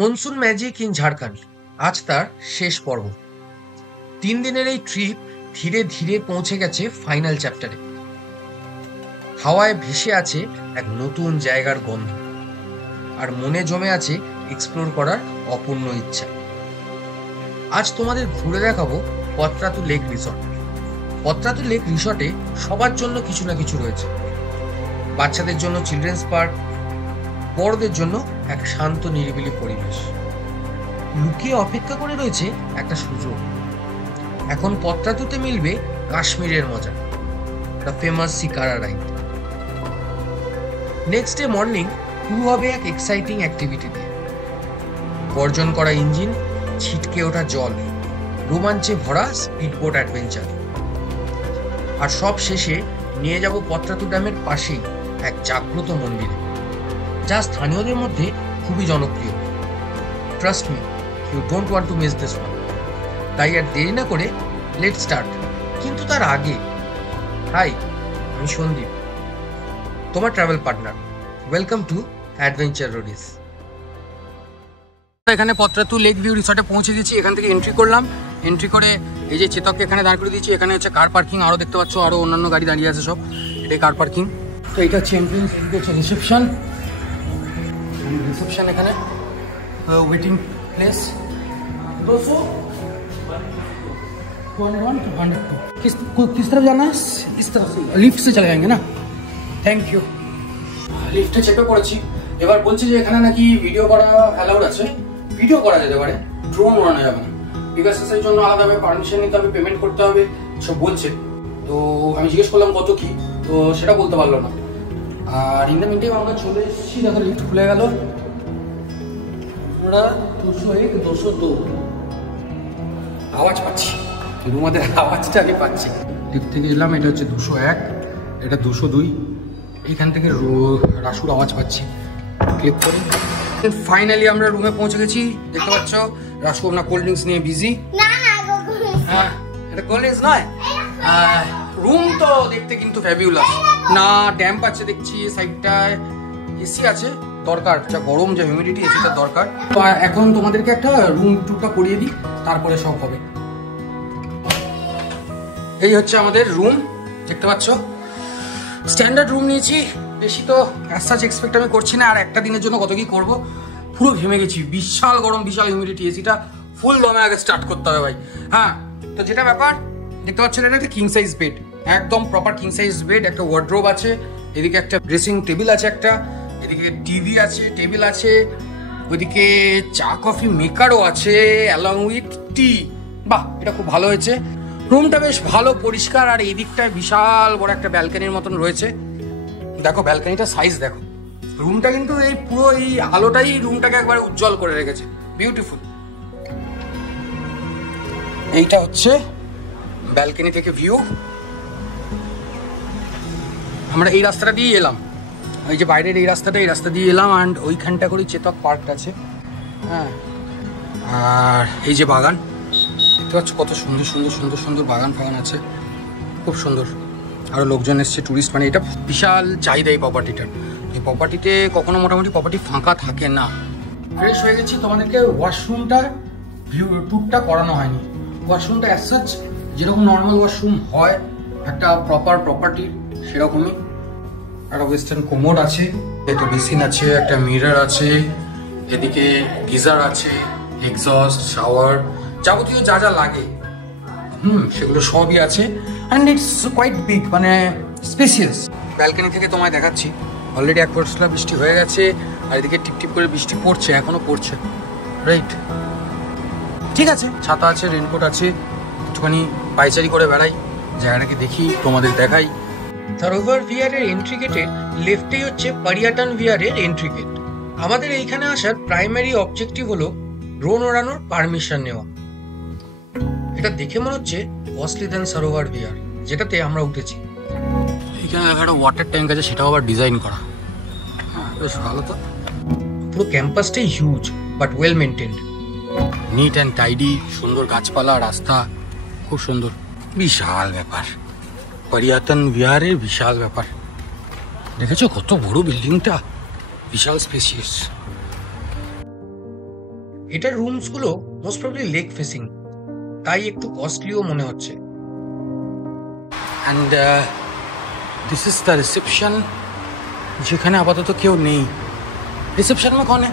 Monsoon magic in Jharkhand আজ তার শেষ পর্ব। 3 দিনের এই ট্রিপ ধীরে ধীরে পৌঁছে গেছে ফাইনাল চ্যাপ্টারে। হাওয়ায় ভেসে আছে এক নতুন জায়গার গন্ধ, আর মনে জমে আছে এক্সপ্লোর করার অপূর্ণ ইচ্ছা। আজ তোমাদের ঘুরে দেখাবো Patratu lake resort. Patratu lake রিসর্টে সবার জন্য কিছু না কিছু রয়েছে। বাচ্চাদের জন্য চিলড্রেন্স পার্ক, বড়দের জন্য এক শান্ত নিরিবিলি পরিবেশ। লুকিয়ে অপেক্ষা করে রয়েছে একটা সুযোগ। এখন পত্রাতুতে মিলবে কাশ্মীরের মজা, the famous shikara ride. Next day morning শুরু হবে এক এক্সাইটিং অ্যাক্টিভিটি দিয়ে। গর্জন করা ইঞ্জিন, ছিটকে ওঠা জল, রোমাঞ্চে ভরা স্পিডবোট অ্যাডভেঞ্চার। আর সব শেষে নিয়ে যাব পত্রাতু ড্যামের পাশেই এক জাগ্রত মন্দিরে, যা স্থানীয়দের মধ্যে খুবই জনপ্রিয়। Trust me, you don't want to miss this one. তাই আর দেরি না করে লেটস স্টার্ট। কিন্তু তার আগে, হাই, আমি সন্দীপ, তোমার travel partner. Welcome to adventure Roadies. এখানে পত্রাতু লেক ভিউ রিসর্টে পৌঁছে গেছি। এখান থেকে এন্ট্রি করলাম। এন্ট্রি করে এই যে চেতককে এখানে দাঁড় করে দিয়েছি। এখানে হচ্ছে কার পার্কিং, আরও দেখতে পাচ্ছ আরও অন্যান্য গাড়ি দাঁড়িয়ে আছে সব। এটাই কার পার্কিং। তো এইটা হচ্ছে এন্ট্রেন্স, হচ্ছে রিসেপশন। রিসেপশন এখানে वेटिंग प्लेस 200 101 to 102। किस तरफ जाना है? इस तरफ से लिफ्ट से चले जाएंगे ना। Thank you. লিফটে চেপে পড়েছি। এবার বলছি যে এখানে নাকি ভিডিও করা অ্যালাউড আছে, ভিডিও করা যেতে পারে, ড্রোন উড়ানো যাবে না। বিকাশের জন্য আলাদাভাবে পারমিশন নিতে হবে, পেমেন্ট করতে হবে, সব বলছে। তো আমি জিজ্ঞেস করলাম কত কি, তো সেটা বলতে পারলো না। আর ইন দ্য মিনটাইম আমরা চলে এসেছি। দেখো লিফট খুলে গেল। আমরা 201 202 আওয়াজ পাচ্ছি, রুমাদের আওয়াজটা আমি পাচ্ছি। লিফট থেকে এলাম, এটা হচ্ছে 201, এটা 202। এইখান থেকে রাসুর আওয়াজ পাচ্ছি। ক্লিক করি। ফাইনালি আমরা রুমে পৌঁছে গেছি। দেখতে পাচ্ছ রাসু আপনার কোল্ড ড্রিঙ্কস নিয়ে বিজি। হ্যাঁ, এটা কোল্ড ড্রিঙ্কস নয়। রুম তো দেখতে কিন্তু ফ্যাবিউলাস। না ড্যাম্প আছে দেখছি, সাইডটায় এসি আছে, দরকার। যা গরম, যা হিউমিডিটি, এসিটা দরকার। তো এখন তোমাদেরকে একটা রুম টুরটা করিয়ে দিই, তারপরে সব হবে। এই হচ্ছে আমাদের রুম, দেখতে পাচ্ছ। স্ট্যান্ডার্ড রুম নিয়েছি, বেশি তো অ্যাজ সাচ এক্সপেক্ট আমি করছি না। আর একটা দিনের জন্য কত কি করবো, পুরো ঘেমে গেছি। বিশাল গরম, বিশাল হিউমিডিটি, এসিটা ফুল দমে আগে স্টার্ট করতে হবে ভাই। হ্যাঁ, তো যেটা ব্যাপার দেখতে পাচ্ছেন, এটা একটা কিং সাইজ বেড, একদম প্রপার কিং সাইজ বেড। একটা ওয়ার্ড্রোব আছে, এদিকে একটা ড্রেসিং টেবিল আছে, একটা এদিকে টিভি আছে, টেবিল আছে, ওইদিকে চা কফি মেকারও আছে অ্যালং উইথ টি। বাহ, এটা খুব ভালো হয়েছে। রুমটা বেশ ভালো, পরিষ্কার। আর এই দিকটায় বিশাল বড় একটা ব্যালকনির মতন রয়েছে। দেখো ব্যালকনিটা সাইজ দেখো। রুমটা কিন্তু এই পুরো এই আলোটাই রুমটাকে একবারে উজ্জ্বল করে রেখেছে, বিউটিফুল। এইটা হচ্ছে ব্যালকনি থেকে ভিউ। আমরা এই রাস্তাটা দিয়ে এলাম, এই যে বাইরের এই রাস্তাটা, এই রাস্তা দিয়ে এলাম। অ্যান্ড ওইখানটা করেই চেতক পার্ক আছে। হ্যাঁ, আর এই যে বাগান দেখতে পাচ্ছ, কত সুন্দর সুন্দর সুন্দর সুন্দর বাগান ফাগান আছে, খুব সুন্দর। আরও লোকজন এসছে, টুরিস্ট। মানে এটা বিশাল চাহিদা এই প্রপার্টিটার। এই প্রপার্টিতে কখনো মোটামুটি প্রপার্টি ফাঁকা থাকে না। ফ্রেশ হয়ে গেছি। তোমাদেরকে ওয়াশরুমটা ভিউ ট্যুরটা করানো হয়নি। ওয়াশরুমটা অ্যাজ সাচ যেরকম নর্মাল ওয়াশরুম হয় একটা প্রপার প্রপার্টির, সেরকমই। একটা ওয়েস্টার্ন কোমোড আছে, একটা বেসিন আছে, একটা মিরর আছে, এদিকে গিজার আছে, এক্সস্ট, শাওয়ার, যাবতীয় যা যা লাগে সেগুলো সবই আছে। অ্যান্ড ইটস কোয়াইট বিগ, মানে স্পেসিয়াস। ব্যালকনি থেকে তোমায় দেখাচ্ছি, অলরেডি এক পশলা বৃষ্টি হয়ে গেছে। আর এদিকে টিপ টিপ করে বৃষ্টি পড়ছে, এখনো পড়ছে, রাইট? ঠিক আছে, ছাতা আছে, রেনকোট আছে। একটুখানি পাইচারি করে বেড়াই, জায়গাটাকে দেখি, তোমাদের দেখাই। সরোভার ভিয়ারের এন্ট্রি গেটের লেফটেই হচ্ছে পরিয়াটন ভিয়ারের এন্ট্রি গেট। আমাদের এইখানে আসার প্রাইমারি অবজেক্টিভ হলো ড্রোন ওড়ানোর পারমিশন নেওয়া। এটা দেখে মনে হচ্ছে কস্টলি দেন সরোভার ভিয়ার, যেটাতে আমরা উঠেছি। এখানে একটা ওয়াটার ট্যাঙ্ক আছে, সেটাও আবার ডিজাইন করা, বেশ ভালো। তো পুরো ক্যাম্পাসটাই huge but well maintained, neat and tidy, সুন্দর গাছপালা, রাস্তা, খুব সুন্দর। বিশাল ব্যাপার, পরিয়াটন ভিয়ারের বিশাল ব্যাপার। দেখেছো কত বড় বিল্ডিংটা, বিশাল স্পেসিয়াস। এটার রুমস গুলো মোস্ট প্রবলি লেক ফেসিং, তাই একটু কস্টলিও মনে হচ্ছে। And this is the reception, যেখানে আপাতত কেউ নেই। रिसेप्शन में कौन है?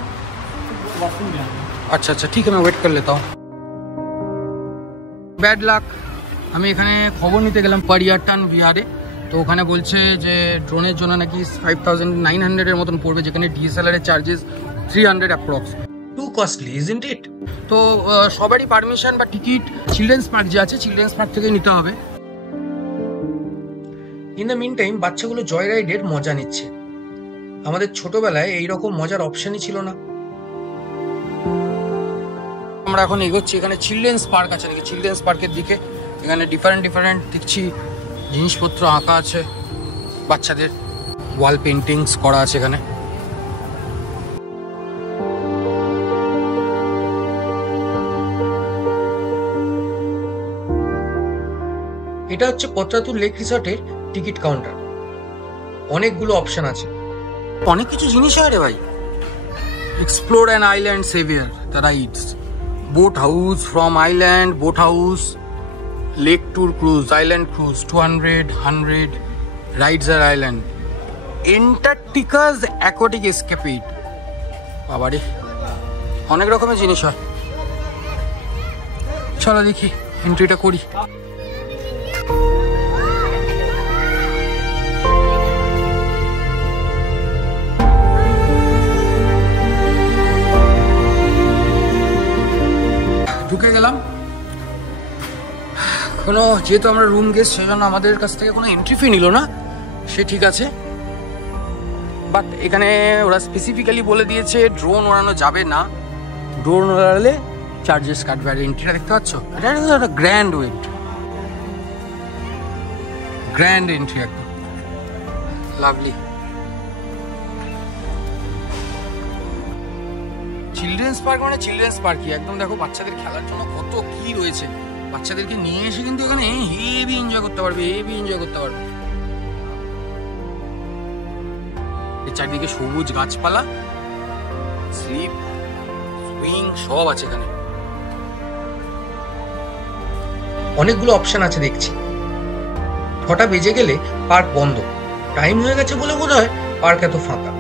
अच्छा अच्छा ठीक है, मैं वेट कर लेता हूँ। ব্যাড লাক, আমি এখানে খবর নিতে গেলাম পারিয়াটান বিহারে, তো ওখানে বলছে যে ড্রোনের জন্য নাকি 5900 এর মতন পড়বে, যেখানে ডিএসএলআর এর charges 300 approx. Two costly isn't it? তো সবারই পারমিশন বা টিকিট চিলড্রেন্স পার্ক যে আছে, চিলড্রেন্স পার্ক থেকে নিতে হবে। ইন দ্য মিন টাইম বাচ্চাগুলো জয় রাইডের মজা নিচ্ছে। আমাদের ছোটবেলায় এইরকম মজার অপশনই ছিল না। আমরা এখন এগোচ্ছি, এখানে চিলড্রেন্স পার্ক আছে নাকি, চিলড্রেন্স পার্কের দিকে। এখানে ডিফারেন্ট দেখছি জিনিসপত্র আঁকা আছে, বাচ্চাদের ওয়াল পেন্টিংস করা আছে এখানে। এটা হচ্ছে পত্রাতুর লেক রিসর্টের টিকিট কাউন্টার। অনেকগুলো অপশন আছে, অনেক কিছু জিনিস হয় রে ভাই। Explore an island saviour the rides, boat house from island, boat house, lake tour cruise, island cruise 200, 100 rides আর আইল্যান্ড, এন্টার্কটিকাস অ্যাকোয়াটিক এসকেপিড। বাবারে অনেক রকমের জিনিস হয়। চলো দেখি এন্ট্রিটা করি। ঢুকে গেলাম। কোনো যেহেতু আমরা রুম গেস্ট, সেজন্য আমাদের কাছ থেকে কোনো এন্ট্রি ফি নিল না, সে ঠিক আছে। বাট এখানে ওরা স্পেসিফিক্যালি বলে দিয়েছে ড্রোন ওড়ানো যাবে না, ড্রোন ওড়ালে চার্জেস কাটবে। আর এন্ট্রিটা দেখতে পাচ্ছ, এটা একটা গ্র্যান্ড ওয়েট, গ্র্যান্ড এন্ট্রি, একদম লাভলি। চিলড্রেন্স পার্ক মানে চিলড্রেন্স পার্কই একদম। দেখো বাচ্চাদের খেলার জন্য কত কি রয়েছে, বাচ্চাদেরকে নিয়ে এসে কিন্তু এখানে হেভি এনজয় করতে পারবে, হেভি এনজয় করতে পারবে। চারদিকে সবুজ গাছপালা, স্লিপ, সুইং সব আছে এখানে। অনেকগুলো অপশন আছে দেখছি। 6টা বেজে গেলে পার্ক বন্ধ, টাইম হয়ে গেছে বলে বোধ হয় পার্ক এত ফাঁকা।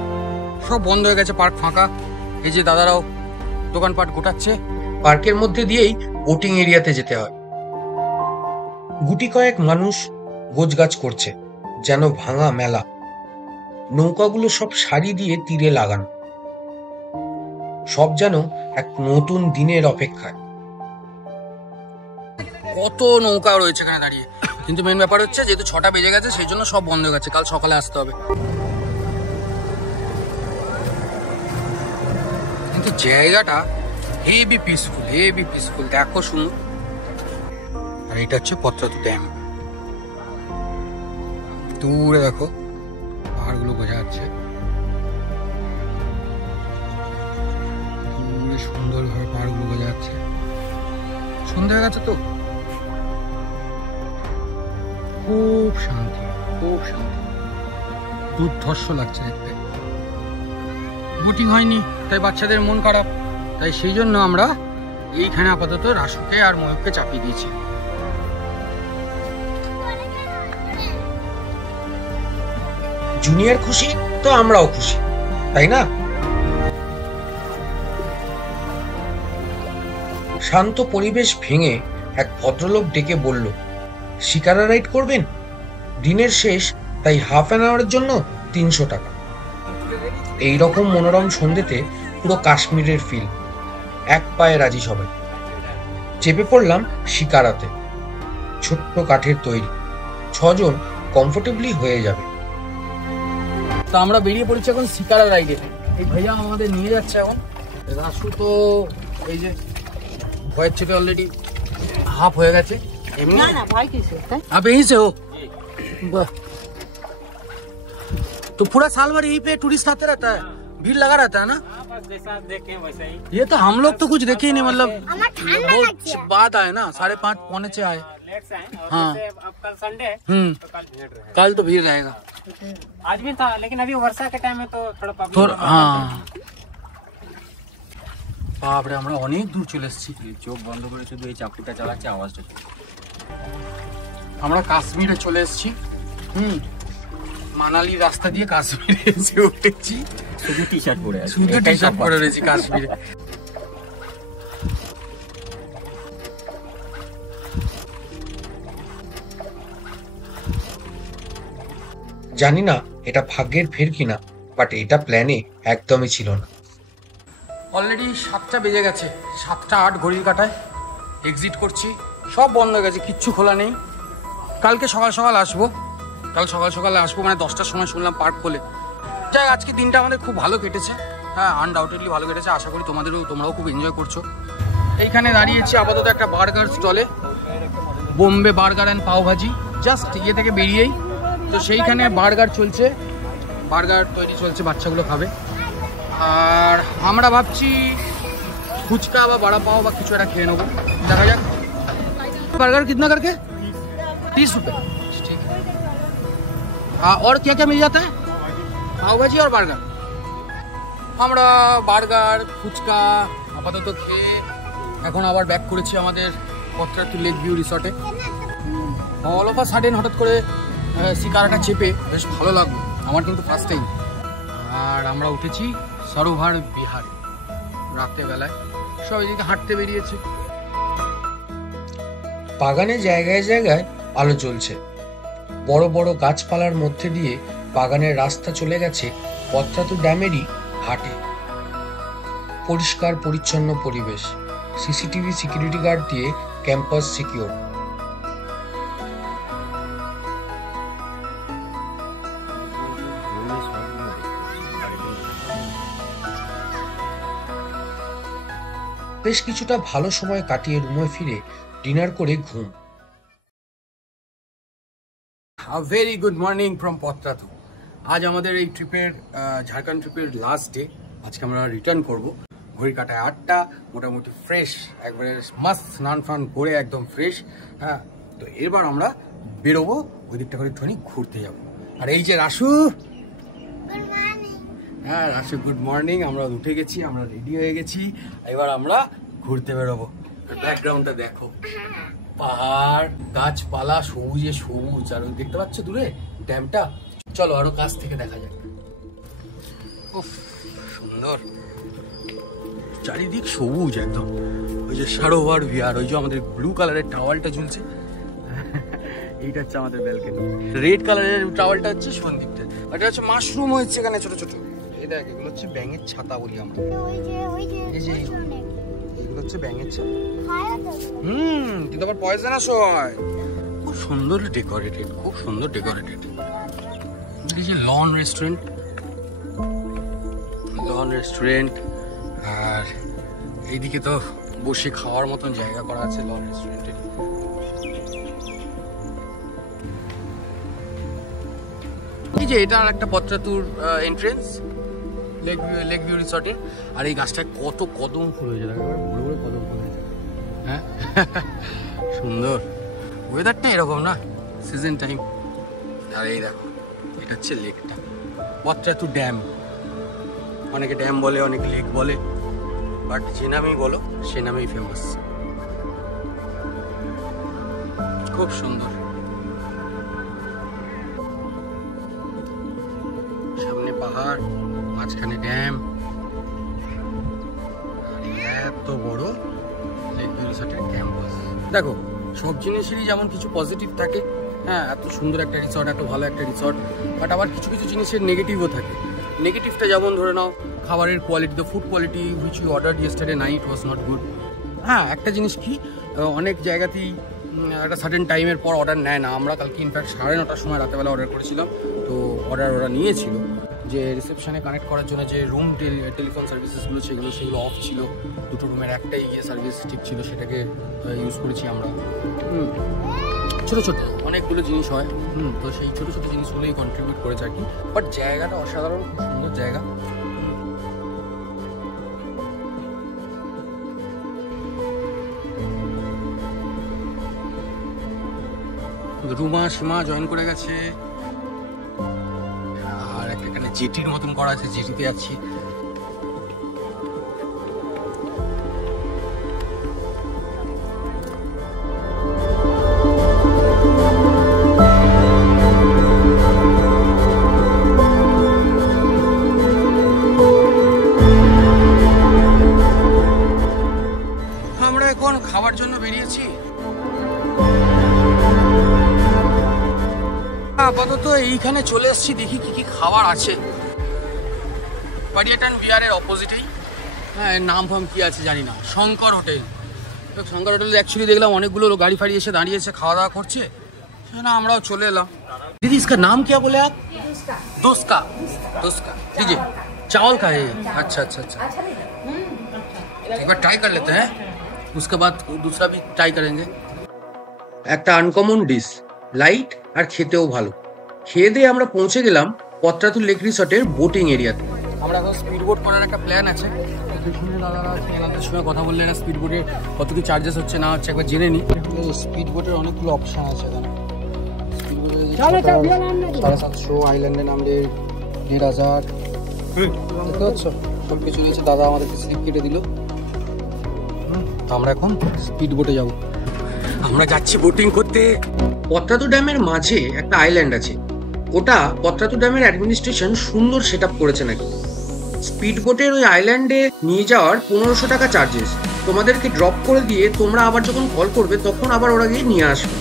সব বন্ধ হয়ে গেছে, পার্ক ফাঁকা। এই যে দাদারাও দোকানপাট গোটাচ্ছে। পার্কের মধ্যে দিয়েই বোটিং এরিয়াতে যেতে হয়। গুটি কয়েক মানুষ গোছগাছ করছে, যেন ভাঙা মেলা। নৌকাগুলো সব সারি দিয়ে তীরে লাগানো, সব যেন এক নতুন দিনের অপেক্ষায়। কত নৌকা রয়েছে এখানে দাঁড়িয়ে, কিন্তু মেন ব্যাপার হচ্ছে যেহেতু 6টা বেজে গেছে, সেই জন্য সব বন্ধ হয়ে গেছে, কাল সকালে আসতে হবে। কিন্তু জায়গাটা হেভি পিসফুল, হেভি পিসফুল। দেখো শুনো, আর এটা হচ্ছে পত্রাতু ড্যাম। দূরে দেখো পাহাড়গুলো বোঝা যাচ্ছে, দূরে সুন্দরভাবে পাহাড়গুলো বোঝা যাচ্ছে। সন্ধ্যা হয়ে গেছে তো, খুব শান্তি, খুব শান্তি, দুর্ধর্ষ লাগছে দেখতে। বোটিং হয়নি তাই বাচ্চাদের মন খারাপ, তাই সেই জন্য আমরা এইখানে আপাতত রাসুকে আর ময়ূরকে চাপিয়ে দিয়েছি। জুনিয়র খুশি তো আমরাও খুশি, তাই না? শান্ত পরিবেশ ভেঙে এক ভদ্রলোক ডেকে বলল, শিকারা রাইড করবেন? দিনের শেষ, তাই হাফ অ্যান আওয়ারের জন্য 300 টাকা। এইরকম মনোরম সন্ধ্যেতে পুরো কাশ্মীরের ফিল। এক পায়ে রাজি সবাই। চেপে পড়লাম শিকারাতে। ছোট্ট কাঠের তৈরি, 6 জন কমফোর্টেবলি হয়ে যাবে। তো আমরা বেরিয়ে পড়েছি এখন শিকারা রাইডে। এই ভাইয়া আমাদের নিয়ে যাচ্ছে এখন। রাসু তো এই যে ভয়ের চেপে অলরেডি হাফ হয়ে গেছে। ना ना भाई कैसे आप यहीं से हो? तो पूरा साल भर यहीं पे टूरिस्ट आते रहता है, भीड़ लगा रहता है ना? जैसा देखे वैसा ही। ये तो हम लोग तो कुछ देखे ही नहीं, मतलब बहुत बाद आए ना, 5:30 पौने 6 आए। लेट से आए और हाँ। जैसे अब कल संडे है तो कल भीड़ रहेगा। कल तो भीड़ रहेगा आज भी था, लेकिन अभी वर्षा के टाइम में तो थोड़ा पब्लिक थोड़ा। हाँ বাপরে আমরা অনেক দূর চলে এসেছি। চোখ বন্ধ করে শুধু এই চাপটিটা চালাচ্ছে, আওয়াজটা আমরা কাশ্মীরে চলে এসেছি। মানালি রাস্তা দিয়ে কাশ্মীরে এসে উঠেছি। শুধু টি শার্ট পরে আছে, শুধু টি শার্ট পরে রয়েছি কাশ্মীরে। জানি না এটা ভাগ্যের ফের কিনা, বাট এটা প্ল্যানে একদমই ছিল না। অলরেডি 7টা বেজে গেছে, 7:08 ঘড়ির কাঁটায় এক্সিট করছি। সব বন্ধ হয়ে গেছে, কিচ্ছু খোলা নেই। কালকে সকাল সকাল আসবো, মানে 10টার সময় শুনলাম পার্ক খোলে। যাই, আজকে দিনটা আমাদের খুব ভালো কেটেছে। হ্যাঁ, আনডাউটেডলি ভালো কেটেছে। আশা করি তোমরাও খুব এনজয় করছো। এইখানে দাঁড়িয়েছি আপাতত একটা বার্গার স্টলে, Bombay burger and pav bhaji, just ইয়ে থেকে বেরিয়েই। তো সেইখানে বার্গার চলছে, বার্গার তৈরি চলছে, বাচ্চাগুলো খাবে। আর আমরা ভাবছি ফুচকা বা বড়া পাও বা কিছু একটা খেয়ে নেবো, দেখা যাক। बर्गर कितना करके? 30 रुपए। ठीक है। और क्या क्या मिल जाता है? पाव भाजी और बर्गर। আমরা বার্গার ফুচকা আপাতত খেয়ে এখন আবার ব্যাক করেছি আমাদের পত্রাতু লেক ভিউ রিসর্টে। অল অফ আ সাডেন হঠাৎ করে শিকারাটা চেপে বেশ ভালো লাগলো আমার, কিন্তু ফার্স্ট টাইম। আর আমরা উঠেছি সরোভার বিহারে রাত্রেবেলায়, সব এদিকে হাঁটতে বেরিয়েছে। বাগানে জায়গায় জায়গায় আলো জ্বলছে, বড় বড় গাছপালার মধ্যে দিয়ে বাগানের রাস্তা চলে গেছে পত্রাতু ড্যামেরই ঘাটে। পরিষ্কার পরিচ্ছন্ন পরিবেশ, সিসিটিভি সিকিউরিটি গার্ড দিয়ে ক্যাম্পাস সিকিউর। বেশ কিছুটা ভালো সময় কাটিয়ে রুমে ফিরে ডিনার করে ঘুম। Very good morning from Patratu. আজ আমাদের এই ট্রিপের ঝাড়খণ্ড ট্রিপের লাস্ট ডে। আজকে আমরা রিটার্ন করব। ঘড়ি কাটায় 8টা, মোটামুটি ফ্রেশ, একবারে মাস্ট স্নান ফান করে একদম ফ্রেশ। হ্যাঁ, তো এবার আমরা বেরোবো ওই দিকটা করে একটুখানি ঘুরতে যাবো। আর এই যে রাসু, হ্যাঁ রাসু গুড মর্নিং। আমরা উঠে গেছি, আমরা রেডি হয়ে গেছি, এবার আমরা ঘুরতে বেরোবো। ব্যাকগ্রাউন্ডটা দেখো, পাহাড়, গাছপালা, সবুজে সবুজ। আর ওই দেখতে পাচ্ছ দূরে ড্যামটা, চলো আরো কাছ থেকে দেখা যাক। উফ, সুন্দর চারিদিক সবুজ একদম। ওই যে সরোভার বিহার, ওই যে আমাদের ব্লু কালারের টাওয়ালটা ঝুলছে, এইটা হচ্ছে আমাদের ব্যালকনি। রেড কালারের টাওয়ালটা হচ্ছে সন্দ্বীপটা, এটা হচ্ছে মাশরুম হচ্ছে এখানে ছোট ছোট। এই দেখ, এগুলো হচ্ছে ব্যাঙের ছাতা বলি আমরা। এই যে এগুলো হচ্ছে ব্যাঙের ছাতা। কিন্তু আবার পয়জনাস হয়। খুব সুন্দর ডেকোরেটেড, খুব সুন্দর ডেকোরেটেড। এই যে লন রেস্টুরেন্ট, আর এইদিকে তো বসে খাওয়ার মতন জায়গা করা আছে লন রেস্টুরেন্টে। এই যে এটা আর একটা পত্রাতুর এন্ট্রেন্স লেক ভিউ রিসর্টের। আর এই গাছটায় কত কদম ফুল হয়েছে, বড় বড় কদম ফুল হয়েছে। হ্যাঁ, সুন্দর। ওয়েদারটা এরকম না, সিজন টাইম। আর এই দেখো, এটা হচ্ছে লেকটা, পত্রাতু ড্যাম। অনেকে ড্যাম বলে, অনেকে লেক বলে, বাট যে নামেই বলো সে নামেই ফেমাস। খুব সুন্দর। সামনে পাহাড়, মাঝখানে ড্যাম, এত বড় লেক ভিউ রিসর্টের ক্যাম্পাস। দেখো, সব জিনিসেরই যেমন কিছু পজিটিভ থাকে, হ্যাঁ এত সুন্দর একটা রিসর্ট, এত ভালো একটা রিসর্ট, বাট আবার কিছু কিছু জিনিসের নেগেটিভও থাকে। নেগেটিভটা যেমন ধরে নাও খাবারের quality, the food quality which you order yesterday night was not good. হ্যাঁ, একটা জিনিস কি, অনেক জায়গাতেই একটা সার্টেন টাইমের পর অর্ডার নেয় না। আমরা কালকে ইনফ্যাক্ট 9:30টার সময় রাতেবেলা অর্ডার করেছিলাম, তো ওরা নিয়েছিল যে রিসেপশনে কানেক্ট করার জন্য যে রুম টেলিফোন সার্ভিসেসগুলো সেগুলো অফ ছিল। দুটো রুমের একটাই সার্ভিস ঠিক ছিল, সেটাকে ইউজ করেছি আমরা। ছোটো ছোটো অনেকগুলো জিনিস হয়, তো সেই ছোটো ছোটো জিনিসগুলোই কন্ট্রিবিউট করেছে আর কি। বাট জায়গাটা অসাধারণ, খুব সুন্দর জায়গা। রুমা সীমা জয়েন করে গেছে, আর এখানে জেটির মতন করা আছে, জেটিতে যাচ্ছি। বেরিয়েছি। আপাতত এইখানে চলে এসেছি, দেখি কি কি খাবার আছে। পারিয়াটান বিহারের অপোজিটেই। হ্যাঁ, এর নাম ফাম কি আছে জানি না। শঙ্কর হোটেল। শঙ্কর হোটেলে অ্যাকচুয়ালি দেখলাম অনেকগুলো গাড়ি ফাড়ি এসে দাঁড়িয়েছে, খাওয়া দাওয়া করছে। না, আমরাও চলে এলাম। दीदी इसका नाम क्या बोले आप? दोस्का। दोस्का दीजिए। चावल का है। अच्छा अच्छा अच्छा, एक बार ट्राई कर लेते हैं, उसके बाद दूसरा भी ट्राई करेंगे। একটা আনকমন ডিশ, লাইট আর খেতেও ভালো। খেয়ে দিয়ে আমরা পৌঁছে গেলাম পত্রাতুর লেক রিসর্টের বোটিং এরিয়াতে। আমরা এখন স্পিড বোট করার একটা প্ল্যান আছে। পেছনে দাদারা আছে, এনাদের সঙ্গে কথা বললে এরা স্পিড বোটে কত কি চার্জেস হচ্ছে না হচ্ছে একবার জেনে নিই। স্পিড বোটের অনেকগুলো অপশান আছে এখানে। স্পিড বোটে 750, আইল্যান্ডে নামলে 1500। দেখতে পাচ্ছ সব কিছু রয়েছে। দাদা আমাদেরকে স্লিপ কেটে দিল। তো আমরা এখন স্পিড বোটে যাব। আমরা যাচ্ছি বোটিং করতে। পত্রাতু ড্যামের মাঝে একটা আইল্যান্ড আছে, ওটা পত্রাতু ড্যামের অ্যাডমিনিস্ট্রেশন সুন্দর সেট আপ করেছে নাকি। স্পিড বোটের ওই আইল্যান্ডে নিয়ে যাওয়ার 1500 টাকা চার্জেস। তোমাদেরকে ড্রপ করে দিয়ে তোমরা আবার যখন কল করবে তখন আবার ওরা গিয়ে নিয়ে আসবে।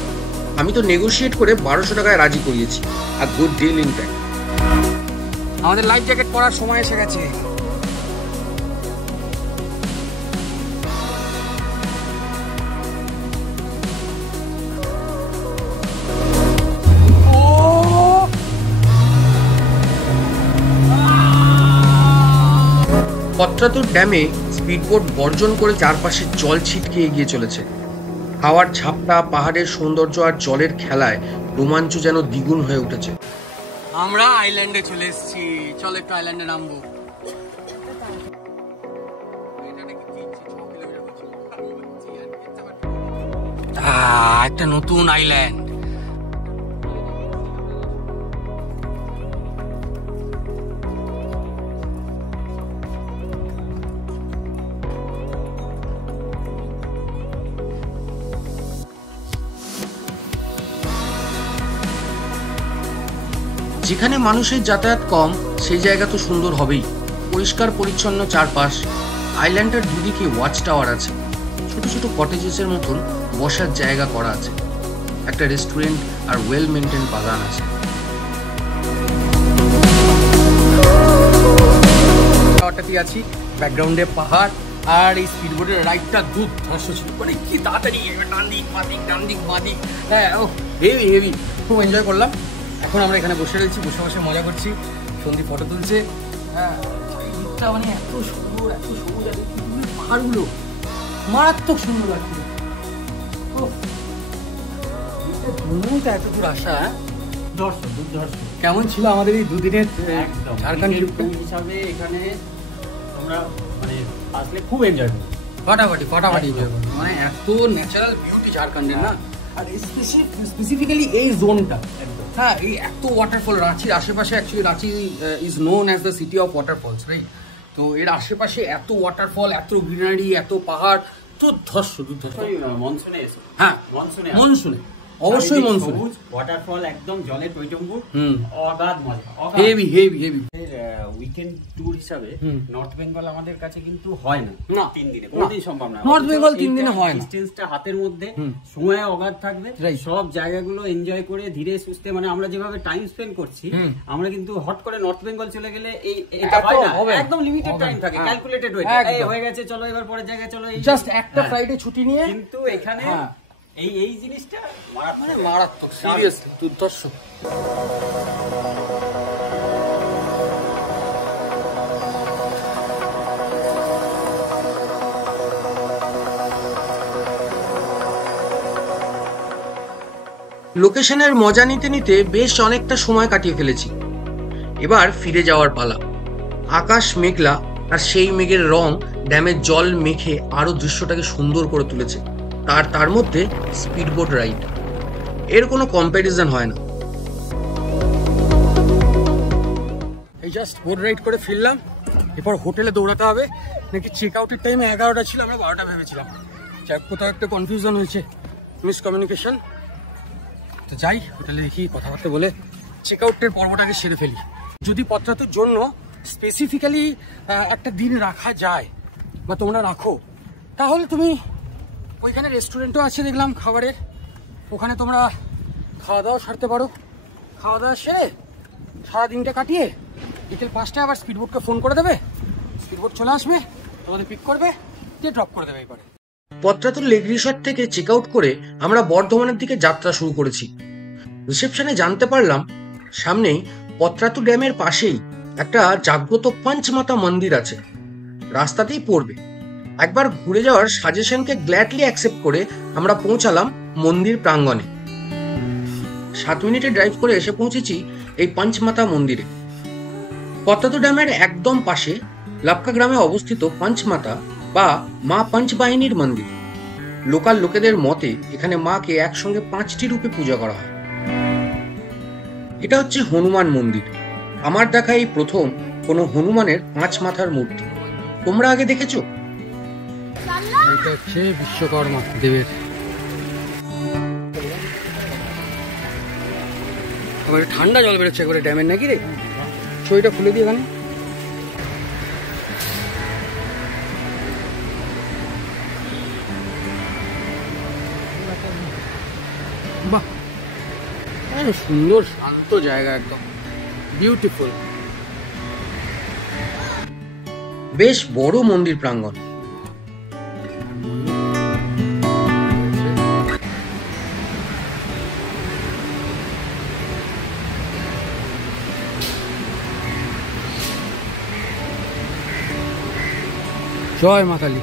আমি তো নেগোশিয়েট করে 1200 টাকায় রাজি করিয়েছি। আর গুড ডিল ইন ফ্যাক্ট। আমাদের লাইফ জ্যাকেট পরার সময় এসে গেছে। পত্রাতুর ড্যামে স্পিডবোট বর্জন করে চারপাশে জল ছিটকে এগিয়ে চলেছে। হাওয়ার ঝাপটা, পাহাড়ের সৌন্দর্য আর জলের খেলায় রোমাঞ্চ যেন দ্বিগুণ হয়ে উঠেছে। আমরা আইল্যান্ডে চলে এসেছি। চল একটু আইল্যান্ডে নামবো। একটা নতুন আইল্যান্ড। যেখানে মানুষের যাতায়াত কম সেই জায়গা তো সুন্দর হবেই। পরিষ্কার পরিচ্ছন্ন চারপাশ। আইল্যান্ডের দুদিকে ওয়াচ টাওয়ার আছে। ছোট ছোট কটেজেসের মতন বসার জায়গা করা আছে। একটা রেস্টুরেন্ট আর ওয়েল মেনটেন বাগান আছে। টাওয়ারটাতে আছি, ব্যাকগ্রাউন্ডে পাহাড় আর এই স্পিড বোটের রাইডটা দুর্ধর্ষ ছিল। মানে কি তাড়াতাড়ি ডান দিক বাঁ দিক। হ্যাঁ, ও হেভি হেভি, খুব এনজয় করলাম। এখন আমরা এখানে বসে রয়েছি, বসে বসে মজা করছি। সন্দীপ ফটো তুলছে। হ্যাঁ, দিকটা মানে এত সুন্দর, এত সবুজ আছে। পাহাড়গুলো মারাত্মক সুন্দর লাগছে। এত দূর আসা কেমন ছিল আমাদের এই দুদিনের ঝাড়খণ্ড হিসাবে এখানে তোমরা মানে আসলে খুব এনজয় করো। ফাটাফাটি মানে এত ন্যাচারাল বিউটি ঝাড়খণ্ডের না। আর স্পেসিফিক্যালি এই জোনটা, হ্যাঁ, এই এত ওয়াটারফল। রাঁচির আশেপাশে actually Ranchi is known as the city of waterfalls, right? তো এর আশেপাশে এত ওয়াটারফল, এত গ্রিনারি, এত পাহাড়, দুর্ধর্ষ। মনসুনে এসো। হ্যাঁ, মনসুনে অবশ্যই মনসুনে। ওয়াটারফল একদম জলে টইটম্বুর, অগাধ মজা। হেভি উইকেন্ড ট্যুর হিসাবে নর্থ বেঙ্গল আমাদের কাছে কিন্তু হয় না 3 দিনে, না। কোনোদিন সম্ভব না। নর্থ বেঙ্গল 3 দিনে হয় না। ডিসটেন্সটা হাতের মধ্যে, সময় অগাধ থাকবে। সব জায়গাগুলো এনজয় করে ধীরে সুস্থে, মানে আমরা যেভাবে টাইম স্পেন্ড করছি, আমরা কিন্তু হট করে নর্থ বেঙ্গল চলে গেলে এটা হয় না। একদম লিমিটেড টাইম থাকে, ক্যালকুলেটেড হয়ে গেছে, চলো এবার পরের জায়গায় চলো। জাস্ট একটা ফ্লাইটে ছুটি নিয়ে। কিন্তু এখানে এই জিনিসটা মানে মারাত্মক, সিরিয়াসলি দুর্ধর্ষ। লোকেশনের মজা নিতে নিতে বেশ অনেকটা সময় কাটিয়ে ফেলেছি। এবার ফিরে যাওয়ার পালা। আকাশ মেঘলা, আর সেই মেঘের রং ড্যামের জল মেখে আরো দৃশ্যটাকে সুন্দর করে তুলেছে। তার মধ্যে স্পিডবোট রাইড, এর কোনো কম্প্যারিজন হয় না। এই জাস্ট বোট রাইড করে ফিরলাম। এরপর হোটেলে দৌড়াতে হবে নাকি। চেক আউটের টাইমে 11টা ছিল, আমরা 12টা ভেবেছিলাম। কোথাও একটা কনফিউশন হয়েছে, মিসকমিউনিকেশন। তো যাই, হোটেলে দেখি কথাবার্তা বলে চেক আউটের পর্বটাকে সেরে ফেলি। যদি পত্রাতুর জন্য স্পেসিফিক্যালি একটা দিন রাখা যায় বা তোমরা রাখো, তাহলে তুমি ওইখানে রেস্টুরেন্টও আছে দেখলাম খাবারের, ওখানে তোমরা খাওয়া দাওয়া সারতে পারো। খাওয়া দাওয়া সেরে সারাদিনটা কাটিয়ে বিকেল 5টায় আবার স্পিডবোটকে ফোন করে দেবে, স্পিডবোট চলে আসবে, তোমাদের পিক করবে, দিয়ে ড্রপ করে দেবে। এবারে পত্রাতুর লেক রিসর্ট থেকে চেক আউট করে আমরা বর্ধমানের দিকে যাত্রা শুরু করেছি। রিসেপশনে জানতে পারলাম সামনেই পত্রাতু ড্যামের পাশেই একটা জাগ্রত পঞ্চমাতা মন্দির আছে, রাস্তাতেই পড়বে। একবার ঘুরে যাওয়ার সাজেশনকে গ্ল্যাডলি অ্যাকসেপ্ট করে আমরা পৌঁছালাম মন্দির প্রাঙ্গণে। 7 মিনিটে ড্রাইভ করে এসে পৌঁছেছি এই পঞ্চমাতা মন্দিরে। পত্রাতু ড্যামের একদম পাশে লাপকা গ্রামে অবস্থিত পঞ্চমাতা বা মা পঞ্চবাহিনীর মন্দির। লোকাল লোকেদের মতে এখানে মাকে একসঙ্গে 5টি রূপে পূজা করা হয়। এটা হচ্ছে হনুমান মন্দির। আমার দেখা এই প্রথম কোনো হনুমানের 5 মাথার মূর্তি। তোমরা আগে দেখেছো? এটা হচ্ছে বিশ্বকর্মা দেবের। আবার ঠান্ডা জল বেরোচ্ছে একবারে ড্যামের, নাকি রে? ছইটা খুলে দিই এখানে। বাহ, সুন্দর শান্ত জায়গা, একদম বিউটিফুল। বেশ বড় মন্দির প্রাঙ্গণ। জয় মা কালী,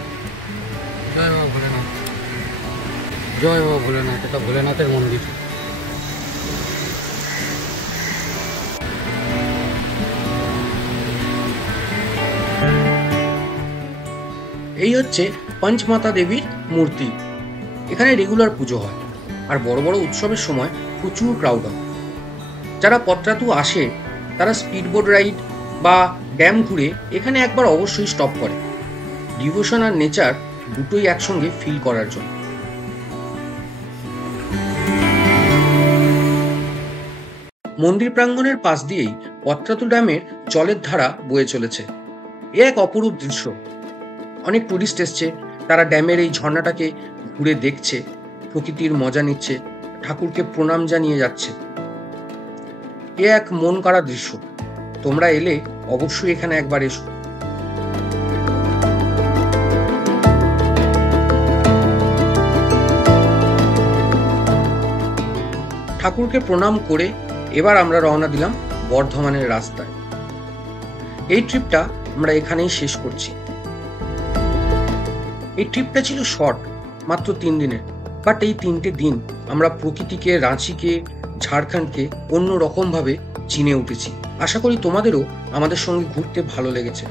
জয় বাবা ভোলেনাথ, জয় বাবা ভোলেনাথ। এটা ভোলেনাথের মন্দির। এই হচ্ছে পঞ্চমাতা দেবীর মূর্তি। এখানে রেগুলার পুজো হয়, আর বড় বড় উৎসবের সময় প্রচুর ক্রাউড হয়। যারা পত্রাতু আসে তারা স্পিডবোট রাইড বা ড্যাম ঘুরে এখানে একবার অবশ্যই স্টপ করে, ডিভোশন আর নেচার দুটোই একসঙ্গে ফিল করার জন্য। মন্দির প্রাঙ্গণের পাশ দিয়েই পত্রাতু ড্যামের জলের ধারা বয়ে চলেছে। এ এক অপরূপ দৃশ্য। অনেক টুরিস্ট এসছে, তারা ড্যামের এই ঝর্ণাটাকে ঘুরে দেখছে, প্রকৃতির মজা নিচ্ছে, ঠাকুরকে প্রণাম জানিয়ে যাচ্ছে। এ এক মন কাড়া দৃশ্য। তোমরা এলে অবশ্যই এখানে একবার এসো। ঠাকুরকে প্রণাম করে এবার আমরা রওনা দিলাম বর্ধমানের রাস্তায়। এই ট্রিপটা আমরা এখানেই শেষ করছি। এই ট্রিপটা ছিল শর্ট, মাত্র 3 দিনের, বাট এই 3টে দিন আমরা প্রকৃতিকে, রাঁচিকে, ঝাড়খণ্ডকে অন্য রকমভাবে চিনে উঠেছি। আশা করি তোমাদেরও আমাদের সঙ্গে ঘুরতে ভালো লেগেছে।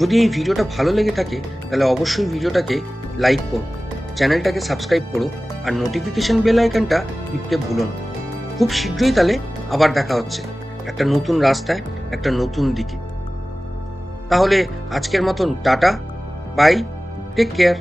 যদি এই ভিডিওটা ভালো লেগে থাকে তাহলে অবশ্যই ভিডিওটাকে লাইক করো, চ্যানেলটাকে সাবস্ক্রাইব করো, আর নোটিফিকেশন বেল আইকনটা টিপতে ভুলো না। খুব শীঘ্রই তাহলে আবার দেখা হচ্ছে একটা নতুন রাস্তায়, একটা নতুন দিকে। তাহলে আজকের মতন টাটা, বাই, টেক কেয়ার।